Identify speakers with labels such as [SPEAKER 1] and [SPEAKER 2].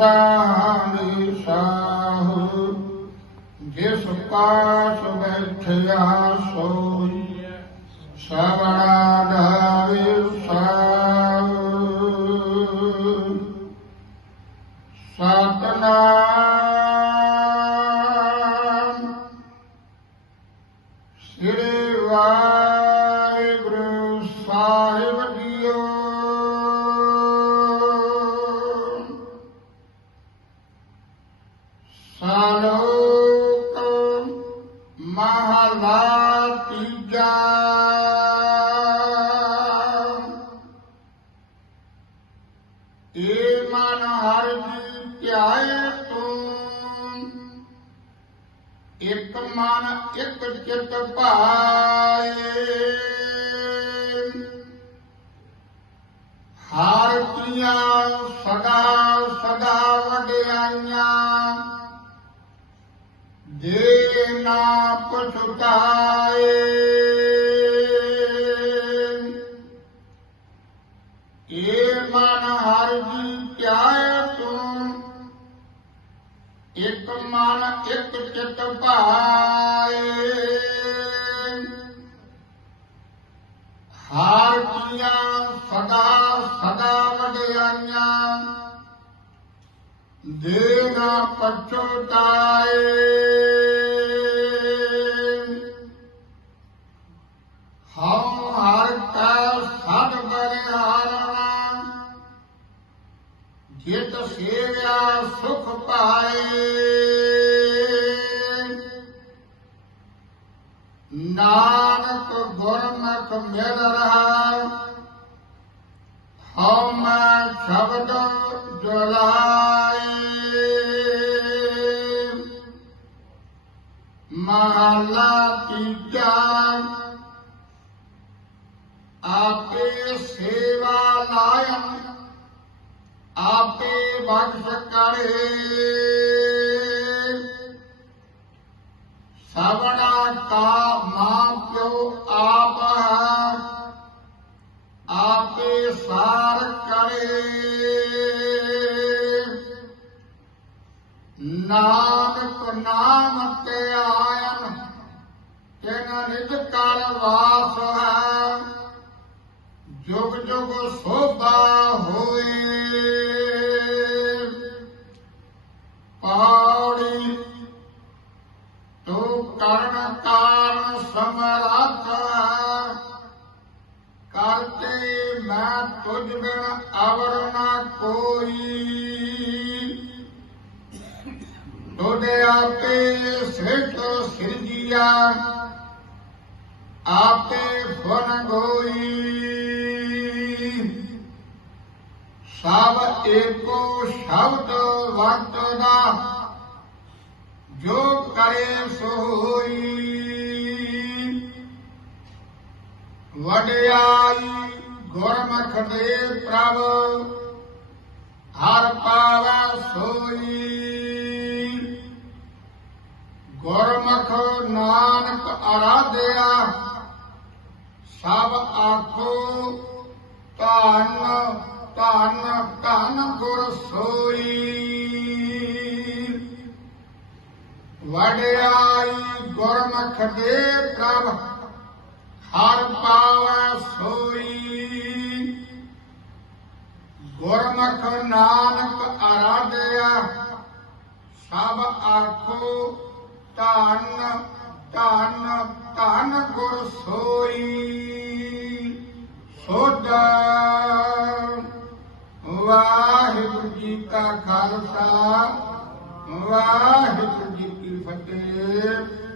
[SPEAKER 1] ਸਾਹਣੀ ਸਾਹੂ। ਜਿਸ ਪਾਸ ਬੈਠਿਆ ਸੋਈ ਸਬੜਾ ਧਾਰੇ ਸਾਹੂ। ਸਤਨਾਮ ਸ੍ਰੀ ਵਾਹਿਗੁਰੂ ਮਹਲਾ ਤੀਜਾ ਏ ਮਨ ਹਰ ਜੀ ਧਿਆਏ ਤੂੰ। ਇੱਕ ਮਨ, ਇਕ ਚਿਤ ਭਾਏ। ਹਰ ਕੀਆਂ ਸਦਾ ਸਦਾ ਵਡਿਆਈਆਂ। ਦੇ ਨਾ ਪਛਤਾਏ ਏ ਮਨ ਹਰ ਜੀ ਧਿਆਏ ਤੂੰ, ਇੱਕ ਮਨ ਇਕ ਚਿਤ ਭਾਏ। ਹਾਰ ਕੀਆਂ ਸਦਾ ਸਦਾ ਵਡਿਆਈਆਂ, ਦੇ ਨਾ ਜਿਤ ਸੇਵਿਆ ਸੁਖ ਪਾਏ। ਨਾਨਕ ਗੁਰਮੁਖ ਮਿਲ ਰਹਾ, ਹਉ ਸ਼ਬਦ ਜੁਲਾਏ। ਮਹਲਾ ਤੀਜਾ, ਆਪੇ ਸੇਵਾ ਲਾਇਨ ਆਪੇ ਬਖਸ਼ ਕਰੇ ਸਭਨਾ ਕਾ ਮਾਂ ਪਿਓ ਆਪ ਹੈ, ਆਪੇ ਸਾਰ ਕਰੇ। ਨਾਨਕ ਨਾਮ ਤੇ ਆਇਨ, ਤਿਨ ਨਿਤ ਕਰ ਵਾਸ ਹੈ। ਜੁਗ ਜੁਗ ਸੋਭਾ ਹੋਏ ਤੂੰ ਕਰਨ ਕਾਰਨ ਸਮਰੱਥ ਹੈ ਕਰਤੇ ਮੈਂ ਤੁਝ ਬਿਨ ਅਵਰ ਨਾ ਕੋਈ। ਤੋਦੇ ਆਪੇ ਸਿਰਤ ਸਿਰਜੀਆ ਆਪੇ ਫਨ ਗੋਈ। ਸਭ ਏਕੋ ਸ਼ਬਦ ਵਰਤਦਾ, ਜੋ ਕਰੇ ਸੋਈ। ਵਡਿਆਈ ਗੁਰਮੁਖ ਦੇ ਪ੍ਰਭ, ਹਰ ਪਾਵੈ ਸੋਈ। ਗੁਰਮੁਖ ਨਾਨਕ ਅਰਾਧਿਆ, ਸਭ ਆਖੋ ਧੰਨ ਧੰਨ ਧੰਨ ਗੁਰ ਸੋਈ। ਵਡਿਆਈ ਗੁਰਮੁਖ ਦੇ ਪ੍ਰਭ, ਹਰ ਪਾਵੈ ਸੋਈ। ਗੁਰਮੁਖ ਨਾਨਕ ਅਰਾਧਿਆ, ਸਭ ਆਖੋ ਧੰਨ ਧੰਨ ਧੰਨ ਗੁਰ ਸੋਈ। ਸੋਧਾ ਵਾਹਿਗੁਰੂ ਜੀ ਕਾ ਖਾਲਸਾ, ਵਾਹਿਗੁਰੂ ਜੀ ਕੀ ਫਤਿਹ